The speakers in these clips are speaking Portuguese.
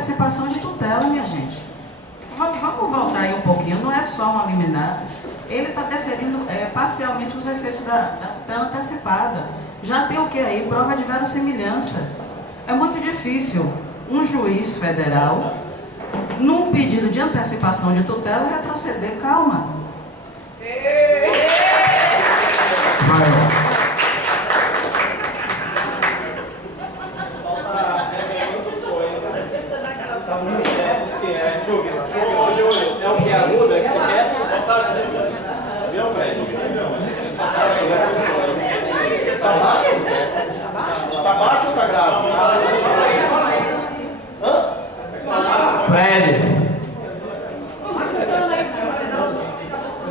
antecipação de tutela, minha gente. Vamos voltar aí um pouquinho, não é só uma liminar. Ele está deferindo parcialmente os efeitos da tutela antecipada. Já tem o que aí? Prova de verossimilhança. É muito difícil um juiz federal, num pedido de antecipação de tutela, retroceder. Calma. É o que ajuda que você quer? Meu Fred? Tá baixo? Tá baixo ou tá grave? Hã? Fred.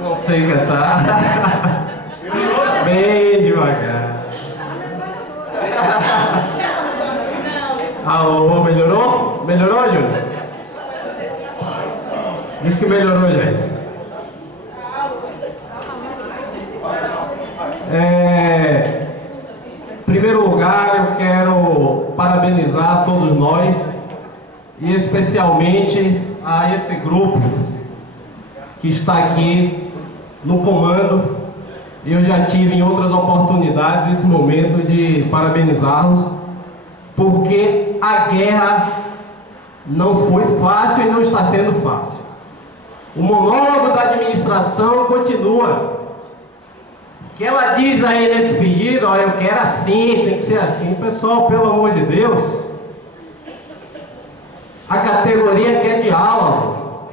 Não sei cantar. Bem devagar. Alô, melhorou? Melhorou, Júlio? Diz que melhorou, gente. Em primeiro lugar, eu quero parabenizar todos nós e especialmente a esse grupo que está aqui no comando. Eu já tive em outras oportunidades esse momento de parabenizá-los, porque a guerra não foi fácil e não está sendo fácil. O monólogo da administração continua. Que ela diz aí nesse pedido, ó, eu quero assim, tem que ser assim. Pessoal, pelo amor de Deus, a categoria quer diálogo,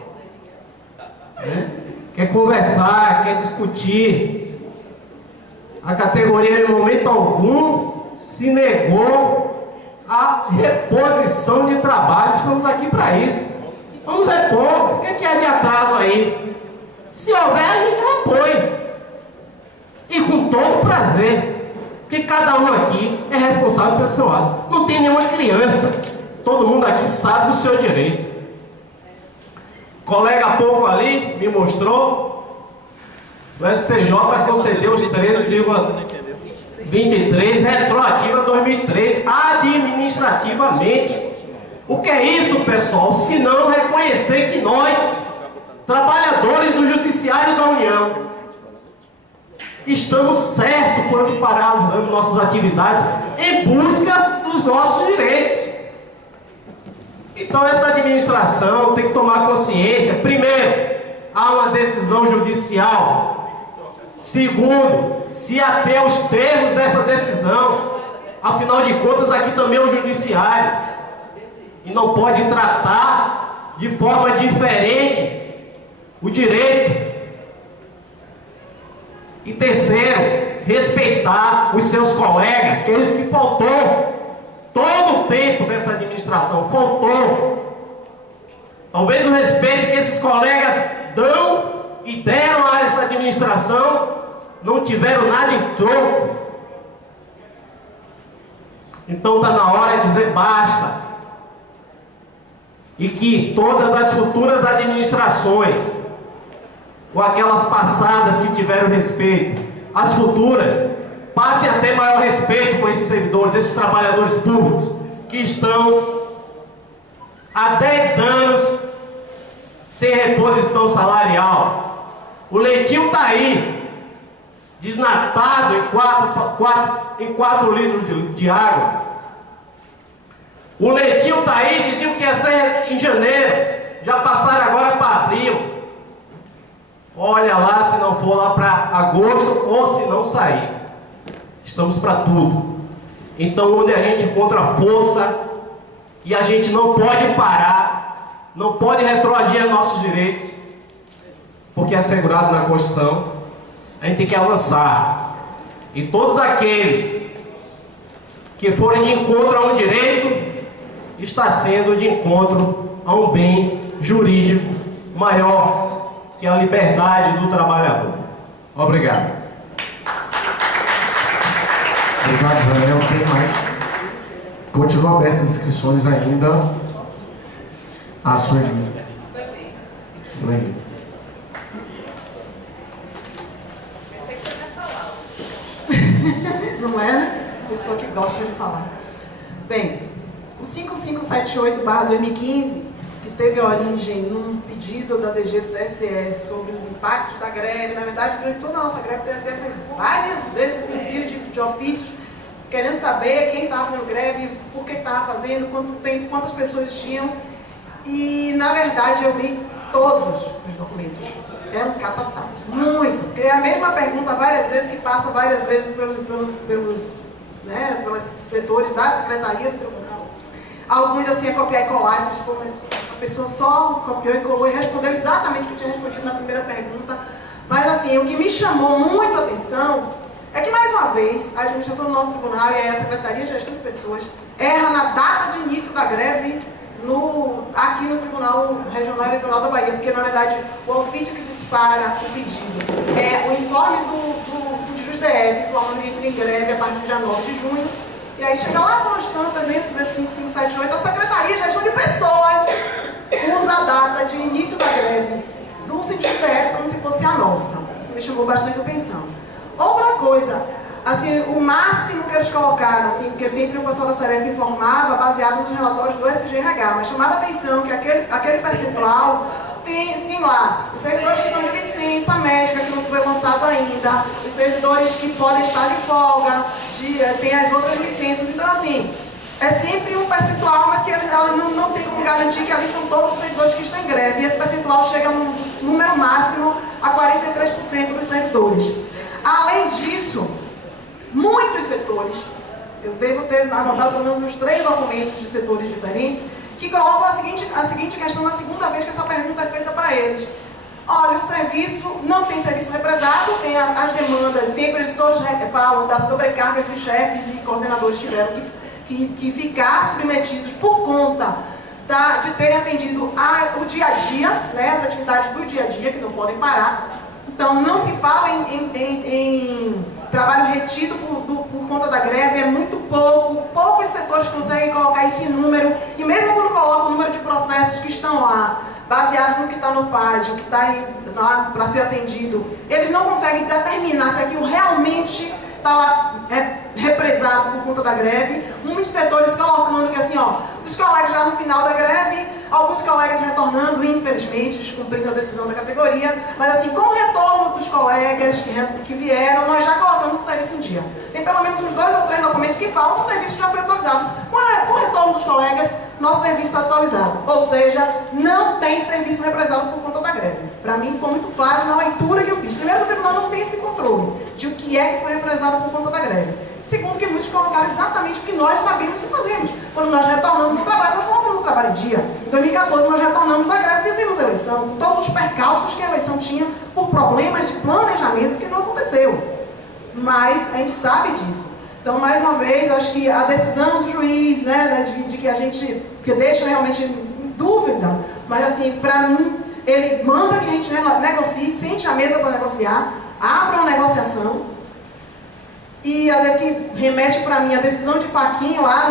né? Quer conversar, quer discutir. A categoria, em momento algum, se negou à reposição de trabalho. Estamos aqui para isso. Vamos repor. O que é de atraso aí? Se houver, a gente repõe. E com todo prazer. Porque cada um aqui é responsável pelo seu ato. Não tem nenhuma criança. Todo mundo aqui sabe do seu direito. O colega há pouco ali me mostrou. O STJ concedeu os 13,23 retroativa a 2003 administrativamente. O que é isso, pessoal? Se não reconhecer que nós, trabalhadores do Judiciário da União, estamos certos quando paralisamos nossas atividades em busca dos nossos direitos. Então essa administração tem que tomar consciência. Primeiro, há uma decisão judicial. Segundo, se ater aos termos dessa decisão. Afinal de contas, aqui também é o judiciário. E não pode tratar de forma diferente o direito. E terceiro, respeitar os seus colegas, que é isso que faltou todo o tempo dessa administração, faltou. Talvez o respeito que esses colegas dão e deram a essa administração, não tiveram nada em troco. Então está na hora de dizer basta. E que todas as futuras administrações, ou aquelas passadas que tiveram respeito, as futuras, passem a ter maior respeito com esses servidores, esses trabalhadores públicos, que estão há 10 anos sem reposição salarial. O leitinho está aí, desnatado em 4 litros de água. O leitinho está aí, diziam que ia ser em janeiro, já passaram agora para abril. Olha lá se não for lá para agosto ou se não sair. Estamos para tudo. Então, onde a gente encontra força e a gente não pode parar, não pode retroagir a nossos direitos, porque é assegurado na Constituição, a gente tem que avançar. E todos aqueles que forem de encontro a um direito, está sendo de encontro a um bem jurídico maior, que é a liberdade do trabalhador. Obrigado. Obrigado, Israel. Tem mais? Continuam abertas as inscrições ainda. A Sueli. Sueli. Não é, né? Pessoa que gosta de falar. Bem, O 5578/2015, que teve origem num pedido da DG do TSE sobre os impactos da greve. Na verdade, durante toda a nossa greve, o TSE fez várias vezes envio de ofícios, querendo saber quem estava fazendo greve, por que estava fazendo, quantas pessoas tinham. E, na verdade, eu li todos os documentos. É um catatal. Muito. Porque é a mesma pergunta várias vezes, que passa várias vezes pelos setores da Secretaria do Tribunal. Alguns, assim, é copiar e colar. Você diz, pô, mas a pessoa só copiou e colou e respondeu exatamente o que eu tinha respondido na primeira pergunta. Mas, assim, o que me chamou muito a atenção é que, mais uma vez, a administração do nosso tribunal e a Secretaria de Gestão de Pessoas erra na data de início da greve aqui no Tribunal Regional Eleitoral da Bahia, porque, na verdade, o ofício que dispara o pedido é o informe do Sindjus DF, informando que entra em greve a partir do dia 9 de junho, e aí chega lá constante dentro desse 5578, a Secretaria de Gestão de Pessoas usa a data de início da greve do Sindjus DF como se fosse a nossa. Isso me chamou bastante atenção. Outra coisa, assim, o máximo que eles colocaram, assim, porque sempre o pessoal da Seref informava baseado nos relatórios do SGRH, mas chamava a atenção que aquele percentual tem, sim, lá, os servidores que estão de licença médica, que não foi lançado ainda, os servidores que podem estar de folga, tem as outras licenças. Então, assim, é sempre um percentual, mas que ela não tem como garantir que ali são todos os servidores que estão em greve. E esse percentual chega no número máximo a 43% dos servidores. Além disso, muitos setores, eu devo ter anotado pelo menos uns 3 documentos de setores diferentes, que colocam a seguinte questão na segunda vez que essa pergunta é feita para eles. Olha, o serviço não tem serviço represado, tem as demandas, sempre eles todos falam das sobrecargas que os chefes e coordenadores tiveram que ficar submetidos por conta de terem atendido o dia a dia, né, as atividades do dia a dia, que não podem parar. Então, não se fala em trabalho retido por conta da greve, é muito poucos setores conseguem colocar isso em número, e mesmo quando colocam o número de processos que estão lá, baseados no que está no PAD, o que está lá para ser atendido, eles não conseguem determinar se aquilo realmente está lá represado por conta da greve. Muitos setores colocando que, assim, ó, os colegas já no final da greve, alguns colegas retornando, infelizmente, descumprindo a decisão da categoria, mas, assim, com o retorno dos colegas que vieram, nós já colocamos o serviço em dia. Tem pelo menos uns 2 ou 3 documentos que falam que o serviço já foi atualizado. Com o retorno dos colegas, nosso serviço está atualizado. Ou seja, não tem serviço represado por conta da greve. Para mim, ficou muito claro na leitura que eu fiz. Primeiro, o tribunal não tem esse controle de o que é que foi represado por conta da greve. Segundo, que muitos colocaram exatamente o que nós sabemos que fazemos. Quando nós retornamos ao trabalho, nós colocamos o trabalho em dia. Em 2014, nós retornamos da greve e fizemos a eleição, com todos os percalços que a eleição tinha por problemas de planejamento que não aconteceu. Mas a gente sabe disso. Então, mais uma vez, acho que a decisão do juiz, né, de que a gente, que deixa realmente em dúvida, mas, assim, para mim, ele manda que a gente negocie, sente a mesa para negociar, abra uma negociação. E a que remete para mim a decisão de Fachin lá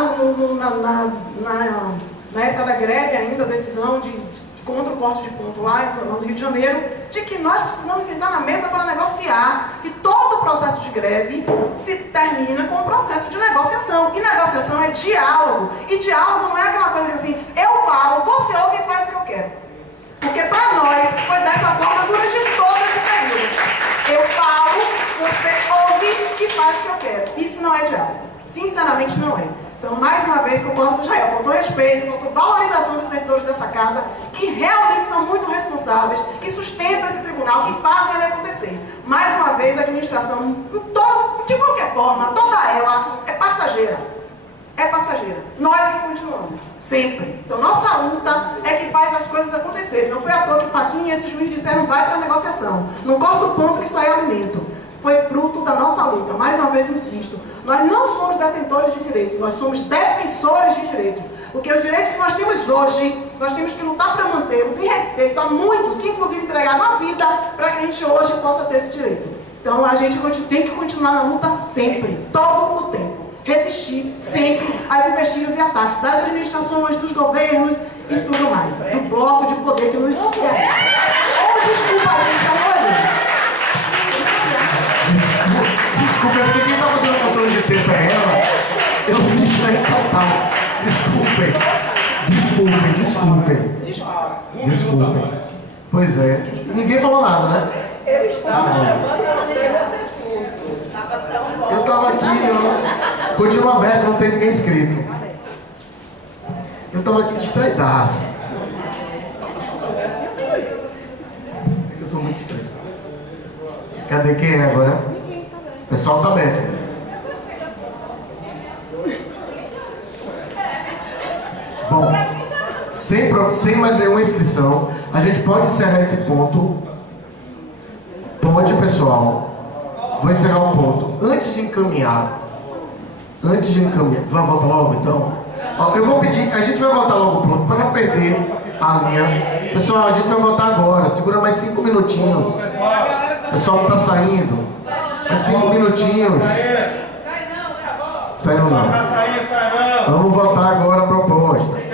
na época da greve ainda, a decisão contra o corte de ponto lá no Rio de Janeiro, de que nós precisamos sentar na mesa para negociar, que todo o processo de greve se termina com o processo de negociação. E negociação é diálogo. E diálogo não é aquela coisa que, assim, eu falo, você ouve e faz o que eu quero. Porque para nós foi dessa forma durante todo esse período. Eu falo, você ouve e faz o que eu quero. Isso não é diálogo. Sinceramente, não é. Então, mais uma vez, concordo com o Israel. Faltou respeito, faltou valorização dos servidores dessa casa, que realmente são muito responsáveis, que sustentam esse tribunal, que fazem ele acontecer. Mais uma vez, a administração, de qualquer forma, toda ela é passageira. É passageira. Nós é que continuamos. Sempre. Então, nossa luta é que faz as coisas acontecerem. Não foi à toa que Fachin e esse juiz disseram vai para a negociação. Não corta o ponto que isso aí é alimento. Foi fruto da nossa luta. Mais uma vez, insisto. Nós não somos detentores de direitos. Nós somos defensores de direitos. Porque os direitos que nós temos hoje, nós temos que lutar para mantê-los em respeito a muitos que, inclusive, entregaram a vida para que a gente hoje possa ter esse direito. Então, a gente tem que continuar na luta sempre. Todo o tempo. Resistir sempre às investidas e ataques das administrações, dos governos e tudo mais. Do bloco de poder que nos quer. Desculpa, a gente está falando. Desculpa, porque quem está fazendo controle de tempo é ela. Eu distraí total. Desculpa. Desculpem. Pois é. Ninguém falou nada, né? Eu tava aqui, continua aberto, não tem ninguém inscrito. Eu tava aqui distraidaço. Eu sou muito estressado. Cadê quem é agora? O pessoal tá aberto. Bom, sem mais nenhuma inscrição, a gente pode encerrar esse ponto. Pode, pessoal. Vou encerrar o ponto. Antes de encaminhar, vai voltar logo então? Ó, eu vou pedir, a gente vai voltar logo o ponto, para não perder a linha. Pessoal, a gente vai voltar agora, segura mais 5 minutinhos. O pessoal que tá saindo, mais 5 minutinhos. Saiu não. Vamos voltar agora a proposta.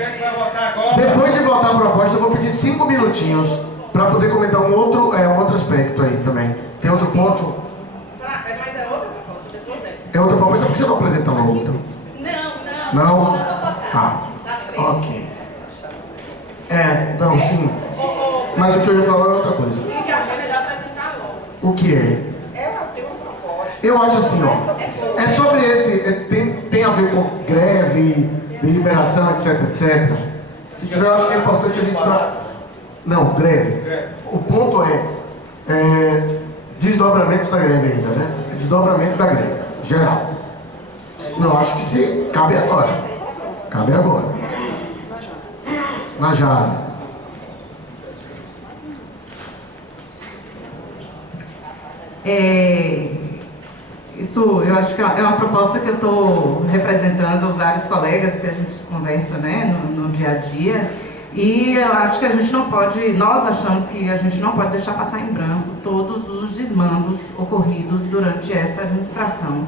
Depois de voltar a proposta, eu vou pedir 5 minutinhos para poder comentar um outro aspecto aí também. Tem outro ponto? Mas é outra proposta, depois dessa. É outra proposta, por que você não apresenta logo então? Não? Ah, ok. Não, sim. Mas o que eu ia falar é outra coisa. E que acha melhor apresentar logo. O que é? Eu acho assim, ó. É sobre esse. Tem a ver com greve, deliberação, etc. Se tiver, eu acho que é importante a gente. Não, greve. O ponto é desdobramentos da greve ainda, né? Desdobramento da greve, geral. Eu acho que se cabe agora. Cabe agora. Na Jara. Isso, eu acho que é uma proposta que eu estou representando vários colegas que a gente conversa, né, no dia a dia, e eu acho que a gente não pode, nós achamos que a gente não pode deixar passar em branco todos os desmandos ocorridos durante essa administração.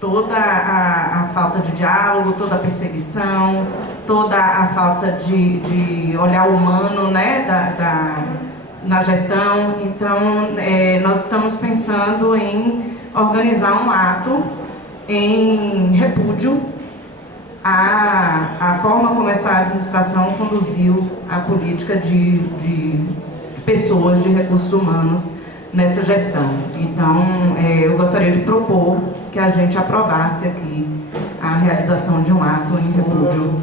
Toda a falta de diálogo, toda a perseguição, toda a falta de olhar humano, né, na gestão. Então, nós estamos pensando em organizar um ato em repúdio à forma como essa administração conduziu a política de pessoas, de recursos humanos nessa gestão. Então, eu gostaria de propor que a gente aprovasse aqui a realização de um ato em repúdio.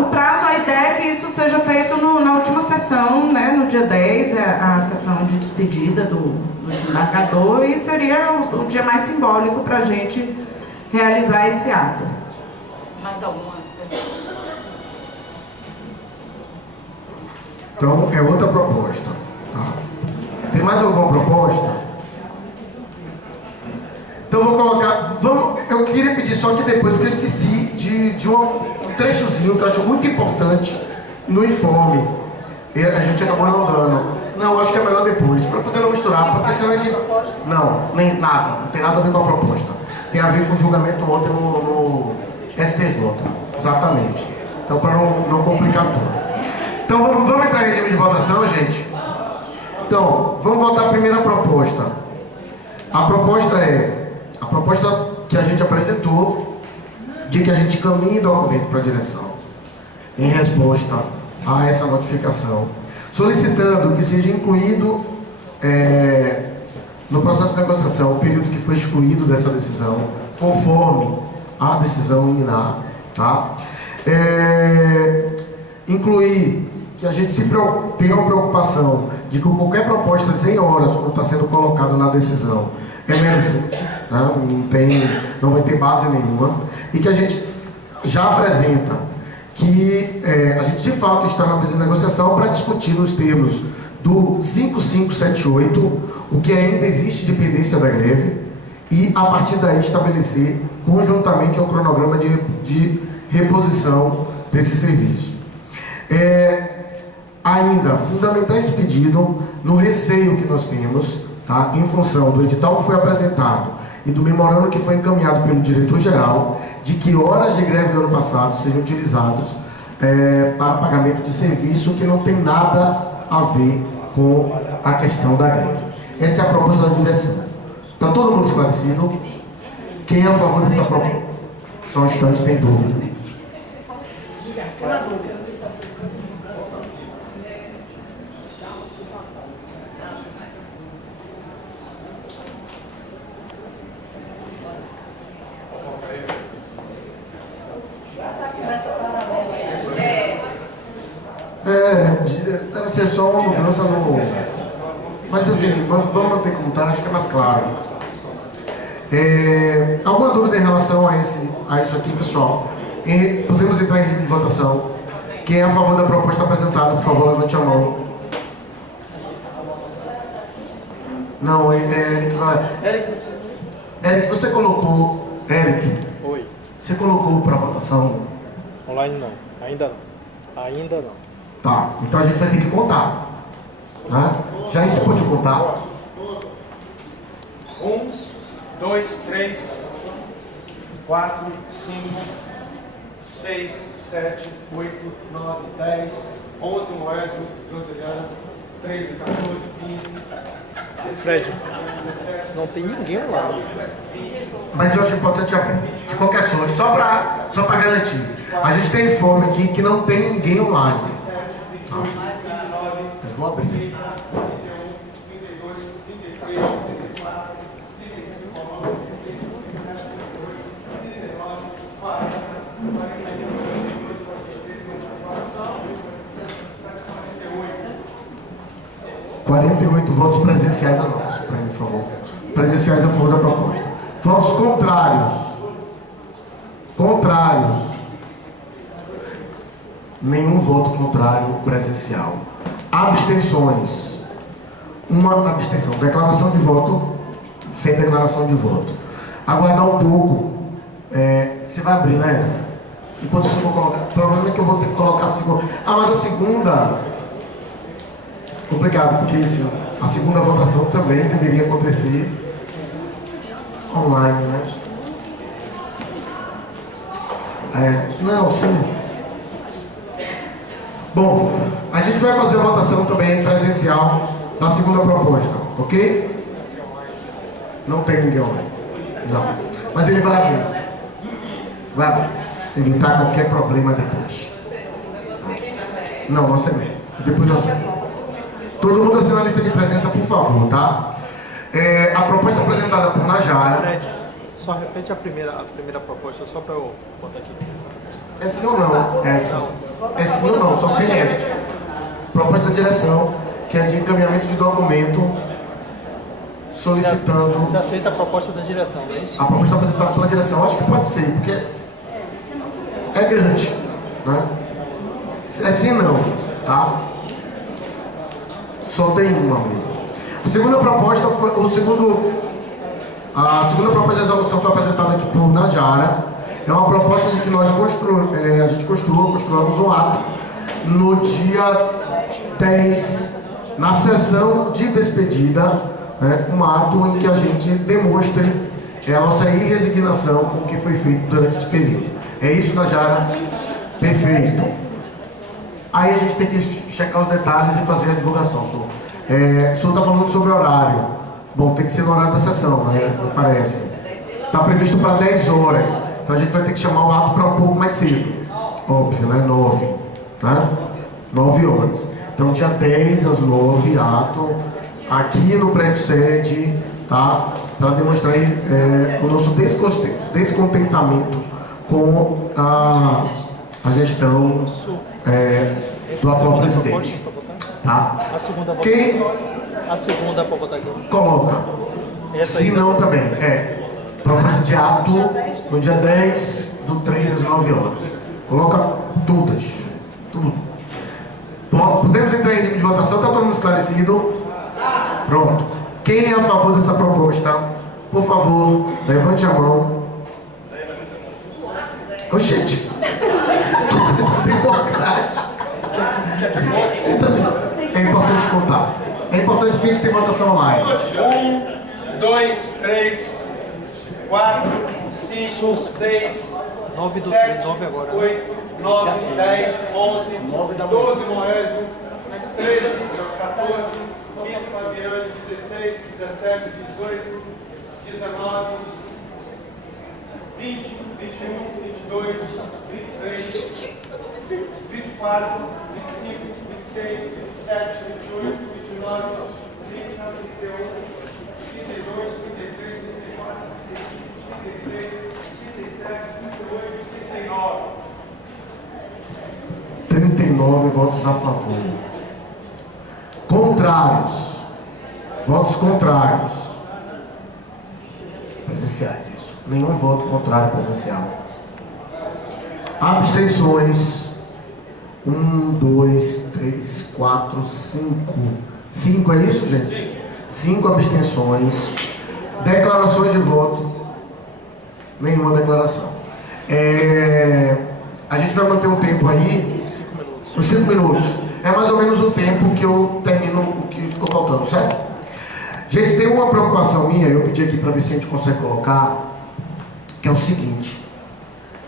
O prazo, a ideia é que isso seja feito na última sessão, né, no dia 10, a sessão de despedida do desembargador, e seria o dia mais simbólico para a gente realizar esse ato. Mais alguma pergunta? Então, é outra proposta. Tá? Tem mais alguma proposta? Então, vou colocar... eu queria pedir só que depois, porque eu esqueci de um trechozinho que eu acho muito importante no informe. E a gente acabou não dando. Não, acho que é melhor depois, para poder não misturar, porque senão a gente... Não, nem nada. Não tem nada a ver com a proposta. Tem a ver com o julgamento ontem no STJ. Exatamente. Então, para não complicar tudo. Então, vamos entrar em regime de votação, gente? Então, vamos votar a primeira proposta. A proposta que a gente apresentou, de que a gente caminhe documento para a direção, em resposta a essa notificação, solicitando que seja incluído no processo de negociação o período que foi excluído dessa decisão, conforme a decisão liminar, tá? Incluir que a gente tenha uma preocupação de que qualquer proposta sem horas, como está sendo colocado na decisão, é mero chute, né? Não vai ter base nenhuma, e que a gente já apresenta que a gente de fato está na mesa de negociação para discutir nos termos do 5578, o que ainda existe de pendência da greve, e a partir daí estabelecer conjuntamente o cronograma de reposição desse serviço. Ainda fundamentar esse pedido no receio que nós temos, tá, em função do edital que foi apresentado e do memorando que foi encaminhado pelo diretor-geral, de que horas de greve do ano passado sejam utilizados para pagamento de serviço que não tem nada a ver com a questão da greve. Essa é a proposta da direção. Está todo mundo esclarecido? Quem é a favor dessa proposta? Só um instante, tem dúvida. Deve ser só uma mudança no... Mas assim, vamos manter como está, acho que é mais claro. Alguma dúvida em relação a isso aqui, pessoal? Podemos entrar em regime de votação. Quem é a favor da proposta apresentada, por favor, levante a mão. Não, Eric vai... Eric, você colocou... Eric, Oi. você colocou para votação? Online não. Ainda não. Ainda não. Tá, então a gente vai ter que contar. Né? Já isso pode contar? 1, 2, 3, 4, 5, 6, 7, 8, 9, 10, 11 Moésio, 12 Adriano, 13, 14, 15, 16, Fred, 17, não tem ninguém lá. Mas eu acho importante, de qualquer sorte, só para garantir. A gente tem informe aqui que não tem ninguém online. Tá? Mas vou abrir. 48 votos presenciais, anota, Supremo, por favor. Presenciais a favor da proposta. Votos contrários. Contrários. Nenhum voto contrário presencial. Abstenções. Uma abstenção. Declaração de voto. Sem declaração de voto. Aguardar um pouco. Você vai abrir, né, Eric? Enquanto você for colocar. O problema é que eu vou ter que colocar a segunda. Ah, mas a segunda. Obrigado, porque assim, a segunda votação também deveria acontecer online, né? Não, sim. Bom, a gente vai fazer a votação também presencial da segunda proposta, ok? Não tem ninguém online. Não. Mas ele vai abrir. Vai abrir. Evitar qualquer problema depois. Não, você mesmo. Depois você. Todo mundo assina a lista de presença, por favor, tá? A proposta apresentada por Najara... Fred, só repete a primeira proposta, só para eu botar aqui. É sim ou não? É sim. É sim ou não, só conhece. Proposta de direção, que é de encaminhamento de documento solicitando... Você aceita a proposta da direção, não é isso? A proposta apresentada pela direção, acho que pode ser, porque é grande, né? É sim ou não, tá? Só tem uma mesmo. A segunda proposta foi, a segunda proposta de resolução foi apresentada aqui por Najara. É uma proposta de que nós construamos um ato no dia 10, na sessão de despedida, né, um ato em que a gente demonstre a nossa irresignação com o que foi feito durante esse período. É isso, Najara? Perfeito. Aí a gente tem que checar os detalhes e fazer a divulgação. O senhor está falando sobre horário. Bom, tem que ser no horário da sessão, né? Parece. Está previsto para 10 horas. Então a gente vai ter que chamar o ato para um pouco mais cedo. Óbvio, né? 9. Tá? 9 horas. Então dia 10 às 9, ato. Aqui no prédio sede, tá? Para demonstrar o nosso descontentamento com a gestão do atual presidente. Tá? A segunda Quem a segunda para botar aqui. coloca? Essa Se aí não, também. Proposta de ato no dia 10 do 3 às 9 horas. Coloca todas. Tudo. Podemos entrar em regime de votação? Está todo mundo esclarecido? Pronto. Quem é a favor dessa proposta? Por favor, levante a mão. Oxente. Democrático. É importante contar. É importante que a gente tenha votação online. 1, 2, 3, 4, 5, 6, 9 do 7, 9 agora. 8, 9, 10, 11, 12 Moésio, 13, 14, 15 Fabiane, 16, 17, 18, 19, 20, 21, 22, 23, 24, 25, 26, 27, 28, 29, 30, 31, 32, 33, 34, 35, 36, 37, 38, 39. 39 votos a favor. Contrários. Votos contrários. Presenciais, isso. Nenhum voto contrário presencial. Abstenções. 1, 2, 3, 4, 5. 5 é isso, gente? 5 abstenções. Declarações de voto. Nenhuma declaração. A gente vai manter um tempo aí. Uns 5 minutos. É mais ou menos o tempo que eu termino o que ficou faltando, certo? Gente, tem uma preocupação minha, eu pedi aqui para ver se a gente consegue colocar, que é o seguinte.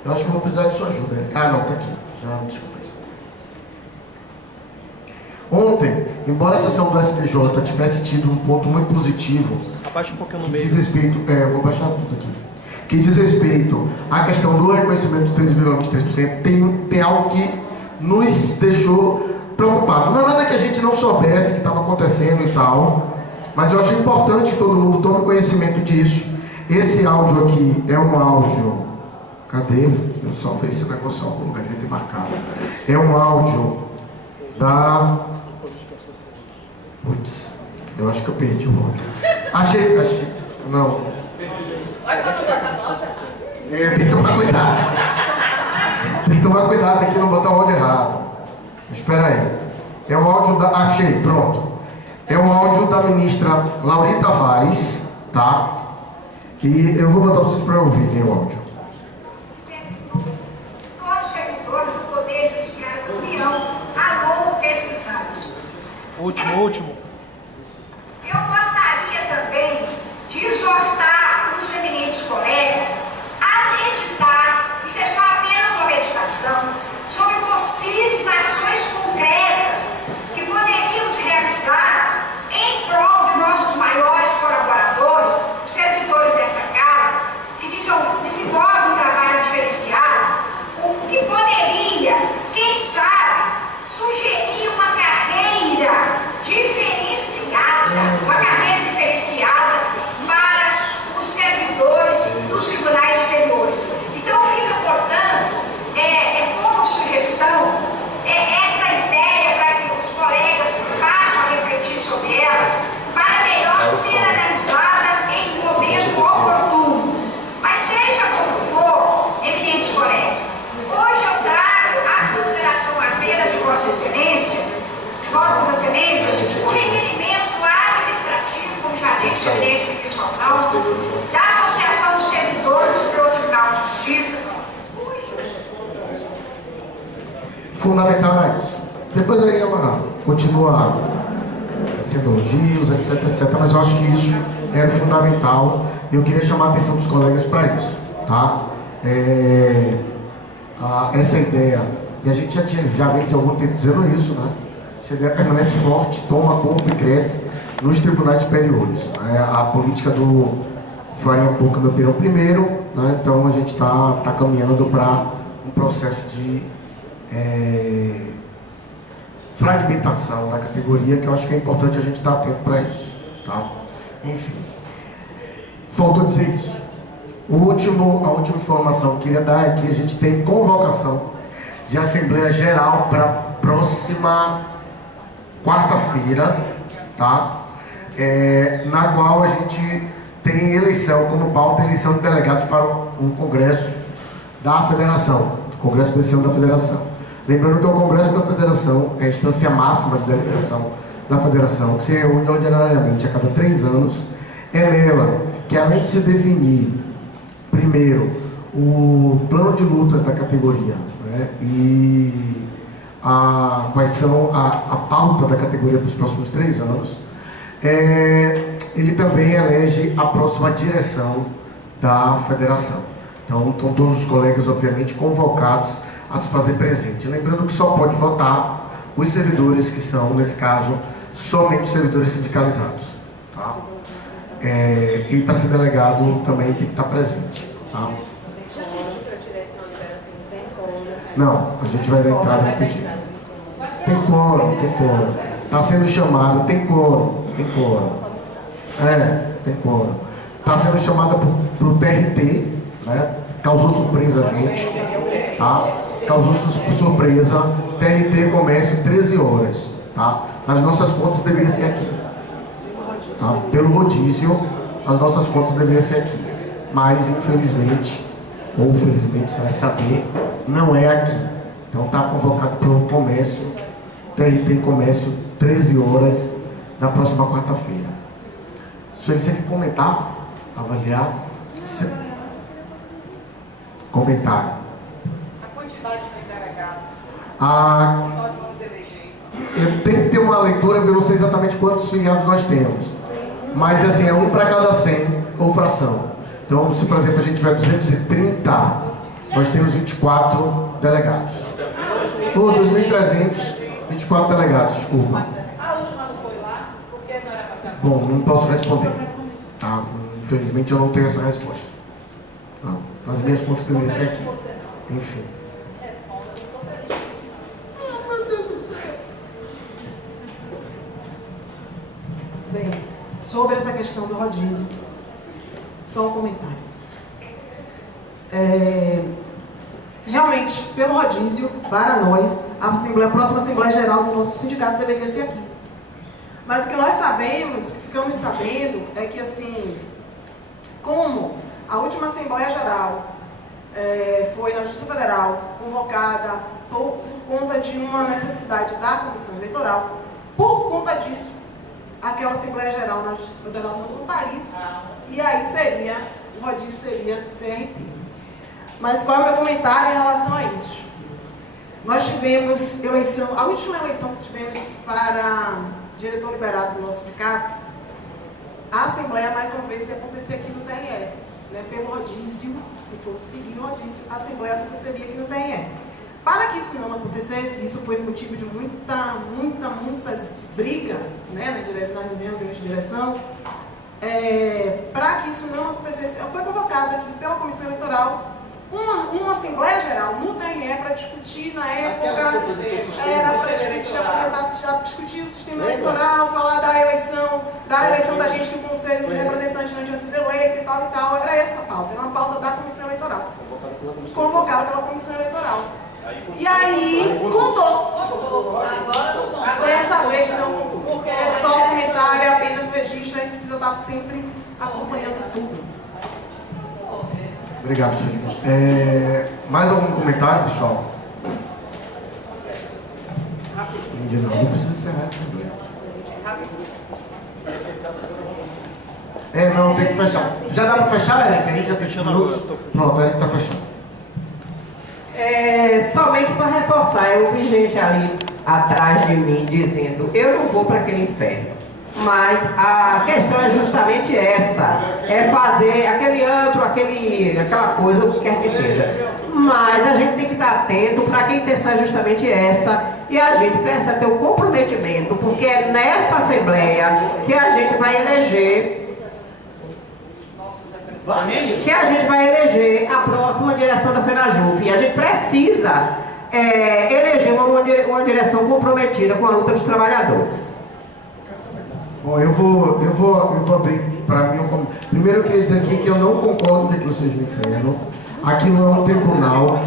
Eu acho que eu vou precisar de sua ajuda. Ah, não, tá aqui. Já me desculpe. Ontem, embora a sessão do STJ tivesse tido um ponto muito positivo, abaixa um pouquinho no que meio. diz respeito, eu vou baixar tudo aqui, que diz respeito à questão do reconhecimento dos 3,23%, tem algo que nos deixou preocupados. Não é nada que a gente não soubesse que estava acontecendo e tal, mas eu acho importante que todo mundo tome conhecimento disso. Esse áudio aqui é um áudio... Cadê? Eu só fiz esse negócio em algum lugar, devia ter marcado. É um áudio da... Putz, eu acho que eu perdi o áudio. Achei. Não. Tem que tomar cuidado. Tem que tomar cuidado aqui, não botar o áudio errado. Espera aí. É um áudio da... Achei, pronto. É um áudio da ministra Laurita Vaz, tá? E eu vou botar vocês para ouvirem o áudio. Todos os servidores do Poder Judiciário da União há longo desses anos. Último. Eu gostaria também de exortar os eminentes colegas a meditar, isso é só apenas uma meditação, sobre possíveis ações concretas que poderíamos realizar em prol de nossos maiores colaboradores, servidores desta casa, que desenvolvem um trabalho diferenciado, o que poderia, quem sabe, sugerir uma carreira diferenciada para os servidores dos tribunais superiores. Então fica, portanto, como sugestão, essa ideia para que os colegas passem a refletir sobre ela, para melhor ser analisada em um momento oportuno. Mas seja como for, eminentes colegas, hoje eu trago à consideração apenas de Vossas Excelências, o requerimento administrativo, como já disse o presidente do Ministro Falcão, da Associação dos Servidores do Superior Tribunal de Justiça. Fundamental é isso. Depois aí ela continua sendo elogios, etc, mas eu acho que isso era fundamental e eu queria chamar a atenção dos colegas para isso, tá? Essa ideia, e a gente já vem de algum tempo dizendo isso, né? Essa ideia permanece forte, toma conta e cresce nos tribunais superiores. A política do farinha pouca, meu pirão primeiro, né? Então a gente está caminhando para um processo de fragmentação da categoria, que eu acho que é importante a gente estar atento para isso, tá? Enfim, faltou dizer isso. A última informação que eu queria dar é que a gente tem convocação de Assembleia Geral para a próxima quarta-feira, tá? Na qual a gente tem eleição como pauta, eleição de delegados para o Congresso da Federação, Congresso Especial da Federação. Lembrando que o Congresso da Federação é a instância máxima de deliberação da Federação, que se reúne ordinariamente a cada 3 anos. É nela que, além de se definir, primeiro, o plano de lutas da categoria, né, e quais são a pauta da categoria para os próximos 3 anos, ele também elege a próxima direção da Federação. Então, estão todos os colegas, obviamente, convocados a se fazer presente. Lembrando que só pode votar os servidores que são, nesse caso, somente os servidores sindicalizados. Tá? E para ser delegado também tem que estar presente. Tá? Não, a gente vai dar entrada no pedido. Tem quórum, tem quórum. Está sendo chamado, tem quórum, tem quórum. Tem quórum. Está sendo chamada para o TRT, né? Causou surpresa a gente, tá? Causou surpresa. TRT Comércio 13 horas, tá? Nas nossas contas deveria ser aqui, tá? Pelo rodízio, as nossas contas deveriam ser aqui. Mas infelizmente, ou felizmente, você vai saber, não é aqui. Então está convocado pelo comércio, TRT Comércio, 13 horas, na próxima quarta-feira. Se você quer comentar, avaliar, comentário. A quantidade de delegados que nós vamos eleger. Eu tenho que ter uma leitura, eu não sei exatamente quantos filiados nós temos. Mas assim, é um para cada 100 ou fração. Então, se por exemplo a gente tiver 230, nós temos 24 delegados. Ou 2.300, 24 delegados, desculpa. A última não foi lá, porque não era para ficar. Bom, não posso responder. Tá? Infelizmente eu não tenho essa resposta. Não. As minhas contas deveriam ser aqui. Enfim. Bem, sobre essa questão do rodízio, só um comentário. Realmente, pelo rodízio, para nós, a próxima Assembleia Geral do nosso sindicato deveria ser aqui. Mas o que nós sabemos, o que ficamos sabendo, é que assim, como a última Assembleia Geral foi na Justiça Federal, convocada por conta de uma necessidade da Comissão Eleitoral, por conta disso, aquela Assembleia Geral na Justiça Federal não votaria, e aí o rodízio seria TRT. Mas qual é o meu comentário em relação a isso? Nós tivemos eleição, a última eleição que tivemos para diretor liberado do nosso sindicato, a Assembleia mais uma vez ia acontecer aqui no TRE, né? Pelo rodízio, se fosse seguir o rodízio, a Assembleia aconteceria aqui no TRE. Para que isso não acontecesse, isso foi motivo de muita briga, né, nas reuniões de direção, para que isso não acontecesse, foi convocada aqui pela Comissão Eleitoral uma Assembleia Geral no TRE para discutir, na época, era para discutir o sistema eleitoral, falar da eleição da gente que o Conselho de Representantes não tinha sido eleito e tal, era essa a pauta, era uma pauta da Comissão Eleitoral, convocada pela Comissão Eleitoral. E aí, contou. Dessa vez não contou. É só comentário, é apenas o registro, a gente precisa estar sempre acompanhando tudo. Obrigado, Felipe. Mais algum comentário, pessoal? Não precisa encerrar essa Assembleia. Não, tem que fechar. Já dá para fechar, Eric? Aí já fechou minutos? Pronto, a Eric está fechando. Somente para reforçar, eu vi gente ali atrás de mim dizendo, eu não vou para aquele inferno. Mas a questão é justamente essa, é fazer aquele antro, aquela coisa, o que quer que seja. Mas a gente tem que estar atento para que a intenção é justamente essa, e a gente precisa ter o comprometimento, porque é nessa Assembleia que a gente vai eleger a próxima direção da FENAJUF. E a gente precisa eleger uma direção comprometida com a luta dos trabalhadores. Bom, eu vou abrir para mim. Primeiro eu queria dizer aqui que eu não concordo que aquilo seja um inferno. Aquilo é um tribunal,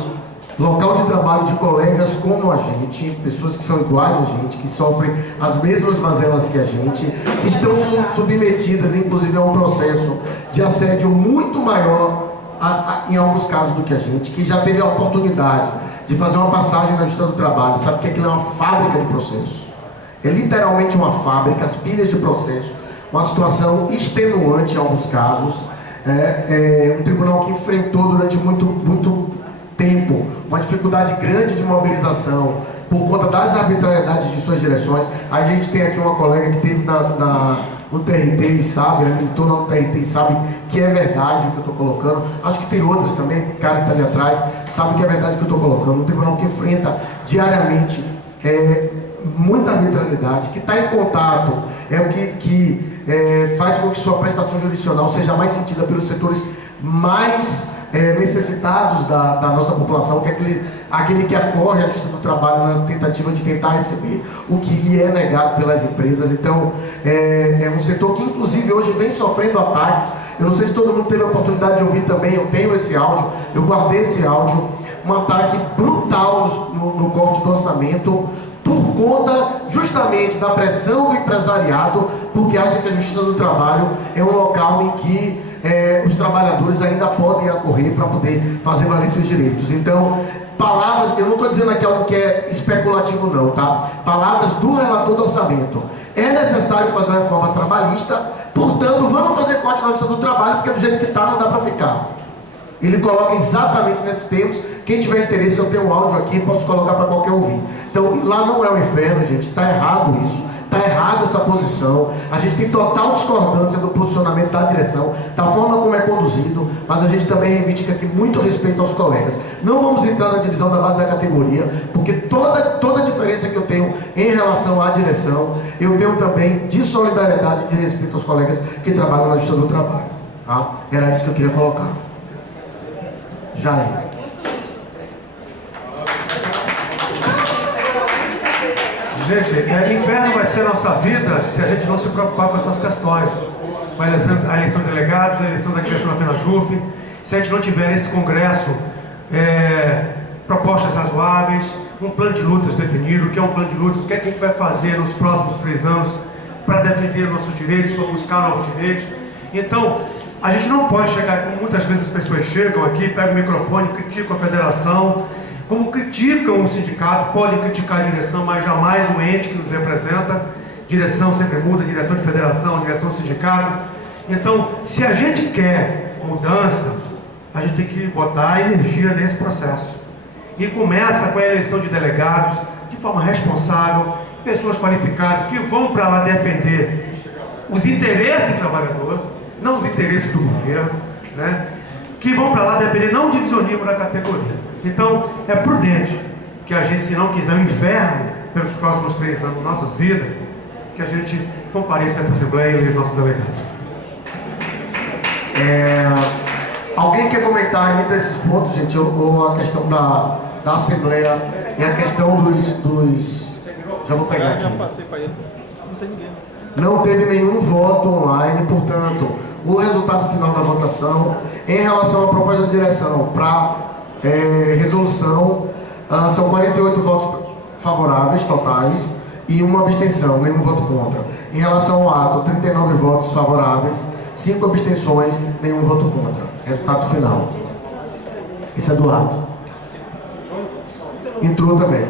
local de trabalho de colegas como a gente, pessoas que são iguais a gente, que sofrem as mesmas mazelas que a gente, que estão submetidas, inclusive, a um processo de assédio muito maior, em alguns casos, do que a gente, que já teve a oportunidade de fazer uma passagem na Justiça do Trabalho, sabe que aquilo é uma fábrica de processo. É literalmente uma fábrica, as pilhas de processo, uma situação extenuante em alguns casos, um tribunal que enfrentou durante muito tempo uma dificuldade grande de mobilização por conta das arbitrariedades de suas direções. A gente tem aqui uma colega que teve no TRT e sabe, militou no TRT e sabe que é verdade o que eu estou colocando. Acho que tem outras também, cara que está ali atrás, sabe que é verdade o que eu estou colocando. Um tribunal que enfrenta diariamente muita arbitrariedade, que está em contato, o que faz com que sua prestação jurisdicional seja mais sentida pelos setores mais necessitados da nossa população, que é aquele aquele que acorre à Justiça do Trabalho na tentativa de tentar receber o que lhe é negado pelas empresas. Então, é um setor que, inclusive, hoje vem sofrendo ataques. Eu não sei se todo mundo teve a oportunidade de ouvir também, eu tenho esse áudio, eu guardei esse áudio, um ataque brutal no corte do orçamento, por conta justamente da pressão do empresariado, porque acha que a Justiça do Trabalho é um local em que os trabalhadores ainda podem acorrer para poder fazer valer seus direitos. Então, palavras, eu não estou dizendo aqui algo que é especulativo não, tá? Palavras do relator do orçamento. É necessário fazer uma reforma trabalhista, portanto, vamos fazer corte na Justiça do Trabalho, porque do jeito que está não dá para ficar. Ele coloca exatamente nesses termos. Quem tiver interesse, eu tenho um áudio aqui, posso colocar para qualquer ouvir. Então, lá não é o inferno, gente, está errado isso, está errado essa posição. A gente tem total discordância do posicionamento da direção, da forma como é conduzido, mas a gente também reivindica aqui muito respeito aos colegas. Não vamos entrar na divisão da base da categoria, porque toda a diferença que eu tenho em relação à direção, eu tenho também de solidariedade e de respeito aos colegas que trabalham na Justiça do Trabalho. Tá? Era isso que eu queria colocar. Jair. Gente, inferno vai ser a nossa vida se a gente não se preocupar com essas questões. A eleição de delegados, a eleição da criação da FENAJUF, se a gente não tiver nesse congresso propostas razoáveis, um plano de lutas definido, o que é um plano de lutas, o que é que a gente vai fazer nos próximos 3 anos para defender nossos direitos, para buscar novos direitos. Então, a gente não pode chegar, como muitas vezes as pessoas chegam aqui, pegam o microfone, criticam a federação, como criticam o sindicato, podem criticar a direção, mas jamais o ente que nos representa. Direção sempre muda, direção de federação, direção de sindicato. Então, se a gente quer mudança, a gente tem que botar energia nesse processo. E começa com a eleição de delegados, de forma responsável, pessoas qualificadas que vão para lá defender os interesses do trabalhador, não os interesses do governo, né? Que vão para lá defender não o divisionismo da categoria. Então, é prudente que a gente, se não quiser o inferno pelos próximos 3 anos, nossas vidas, que a gente compareça a essa Assembleia e eleja nossos delegados. Alguém quer comentar ainda esses pontos, gente? Ou a questão da Assembleia e a questão dos... Já vou pegar aqui. Não teve nenhum voto online, portanto, o resultado final da votação em relação à proposta da direção para resolução são 48 votos favoráveis totais e uma abstenção, nenhum voto contra. Em relação ao ato, 39 votos favoráveis, 5 abstenções, nenhum voto contra. Resultado final. Isso é do ato. Entrou também.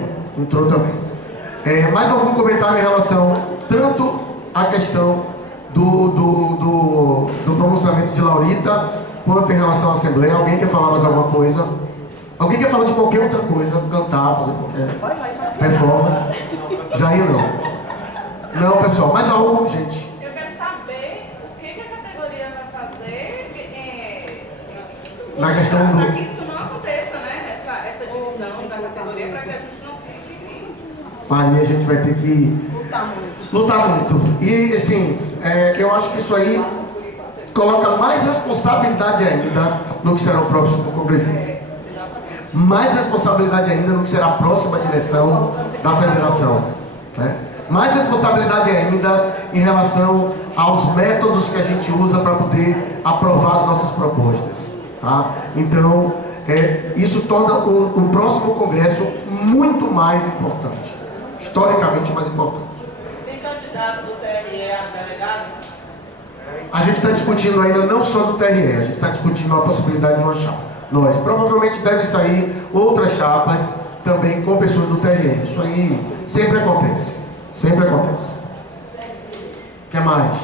Mais algum comentário em relação tanto à questão do pronunciamento de Laurita, quanto em relação à Assembleia? Alguém quer falar mais alguma coisa? Alguém quer falar de qualquer outra coisa? Cantar, fazer qualquer performance? Jair não. Não, pessoal, mais algo, gente. Eu quero saber o que a categoria vai fazer na questão para que isso não aconteça, né? Essa divisão da categoria, para que a gente não fique... Maria, a gente vai ter que lutar muito. E, assim, eu acho que isso aí coloca mais responsabilidade ainda no que será o próximo Congresso. Mais responsabilidade ainda no que será a próxima direção da federação. Né? Mais responsabilidade ainda em relação aos métodos que a gente usa para poder aprovar as nossas propostas. Tá? Então, isso torna o próximo Congresso muito mais importante. Historicamente mais importante. Tem candidato do TRE a delegado? A gente está discutindo ainda não só do TRE, a gente está discutindo a possibilidade de uma chapa. Provavelmente deve sair outras chapas também com pessoas do TRE. Isso aí sempre acontece. Sempre acontece. O que mais?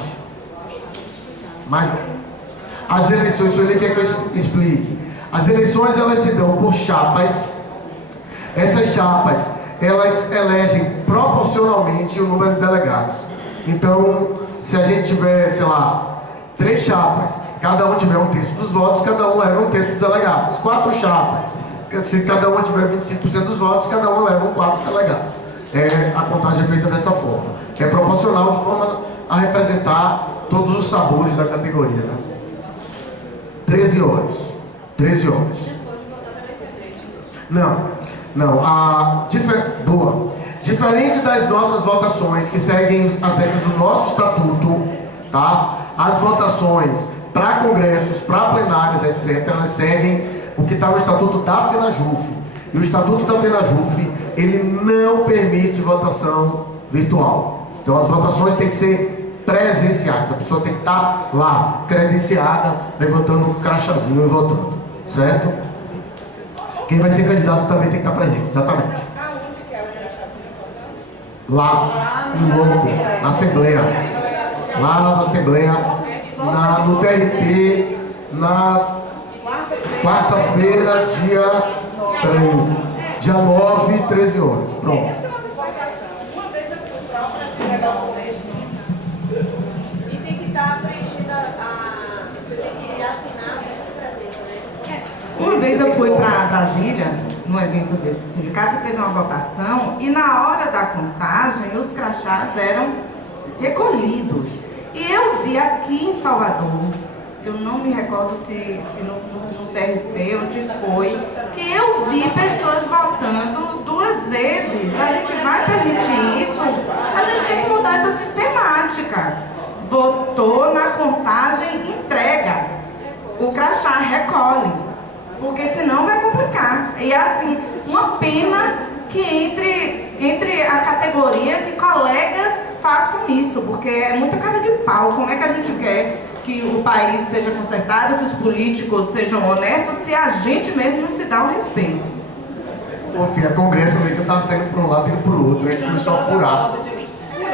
As eleições, isso ele quer que eu explique. As eleições, elas se dão por chapas. Essas chapas, elas elegem proporcionalmente o número de delegados. Então, se a gente tiver, sei lá, 3 chapas, cada um tiver 1/3 dos votos, cada um leva 1/3 dos delegados. 4 chapas, se cada um tiver 25% dos votos, cada um leva 1/4 dos delegados. A contagem é feita dessa forma. É proporcional de forma a representar todos os sabores da categoria. Né? 13 horas. 13 horas. Não. Não, boa. Diferente das nossas votações que seguem as regras do nosso estatuto, tá? As votações para congressos, para plenárias, etc., elas seguem o que está no estatuto da FENAJUF. E o estatuto da FENAJUF, ele não permite votação virtual. Então as votações têm que ser presenciais. A pessoa tem que estar lá, credenciada, levantando um crachazinho e votando. Certo? Quem vai ser candidato também tem que estar presente, exatamente. Aonde que é o crachazinho? Lá em Louco, na Assembleia. Lá na Assembleia, no TRT, na quarta-feira, dia 9, 13 horas. Pronto. Uma vez eu fui para pegar o colégio e tem que estar preenchida você tem que assinar a lista de presença, né? Uma vez eu fui para Brasília, num evento desse sindicato, teve uma votação e na hora da contagem os crachás eram recolhidos. E eu vi aqui em Salvador, eu não me recordo se no TRT, onde foi, que eu vi pessoas votando 2 vezes. A gente vai permitir isso? A gente tem que mudar essa sistemática. Votou na contagem, entrega. O crachá recolhe. Porque senão vai complicar. E assim, uma pena que entre a categoria que colegas façam isso, porque é muita cara de pau. Como é que a gente quer que o país seja consertado, que os políticos sejam honestos, se a gente mesmo não se dá o respeito? Pô, filha, Congresso meio que tá saindo para um lado e para o outro, a gente começou a furar.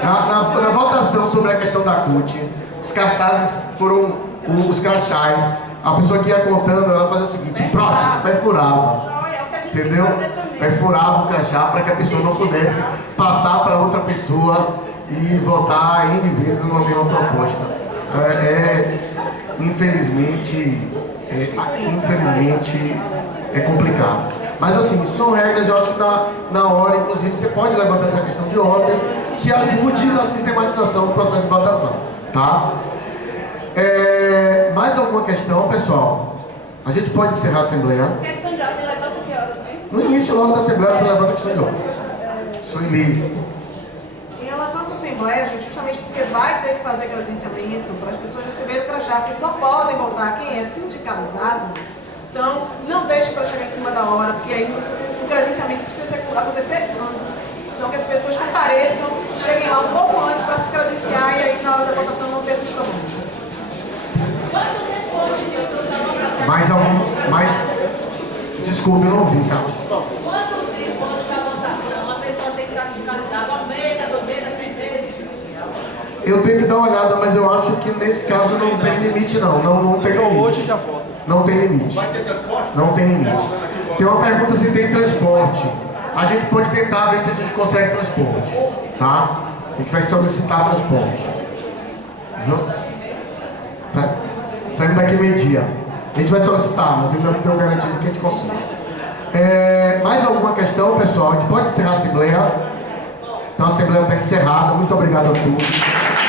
Na votação sobre a questão da CUT, os cartazes foram os crachás. A pessoa que ia contando, ela fazia o seguinte, pronto, vai furava. Entendeu? Vai furava o crachá para que a pessoa não pudesse passar para outra pessoa e votar N vezes numa mesma proposta. Infelizmente é complicado. Mas assim, são regras, eu acho que na hora, inclusive, você pode levantar essa questão de ordem que ajude na sistematização do processo de votação, tá? Mais alguma questão, pessoal? A gente pode encerrar a Assembleia? Questão de ordem levanta que horas, né? No início, logo da Assembleia, você levanta a questão de ordem. Sueli. Em relação a essa Assembleia, gente, justamente porque vai ter que fazer credenciamento para as pessoas receberem o crachá, porque só podem votar quem é sindicalizado. Então, não deixe para chegar em cima da hora, porque aí o credenciamento precisa acontecer antes. Então, que as pessoas compareçam, cheguem lá um pouco antes para se credenciar e aí na hora da votação não termos problemas. Mais algum? Desculpe, eu não ouvi, tá? Quanto tempo antes da votação a pessoa tem que estar sindicalizada? 1 mês, 2 meses, 6 meses? Eu tenho que dar uma olhada, mas eu acho que nesse caso não tem limite, não. Não tem limite. Hoje já vota. Não tem limite. Vai ter transporte? Não tem limite. Tem uma pergunta se tem transporte. A gente pode tentar ver se a gente consegue transporte, tá? A gente vai solicitar transporte. Viu? Tá. Saímos daqui meio-dia. A gente vai solicitar, mas ainda não tenho garantia de que a gente consiga. Mais alguma questão, pessoal? A gente pode encerrar a Assembleia? Então a Assembleia está encerrada. Muito obrigado a todos.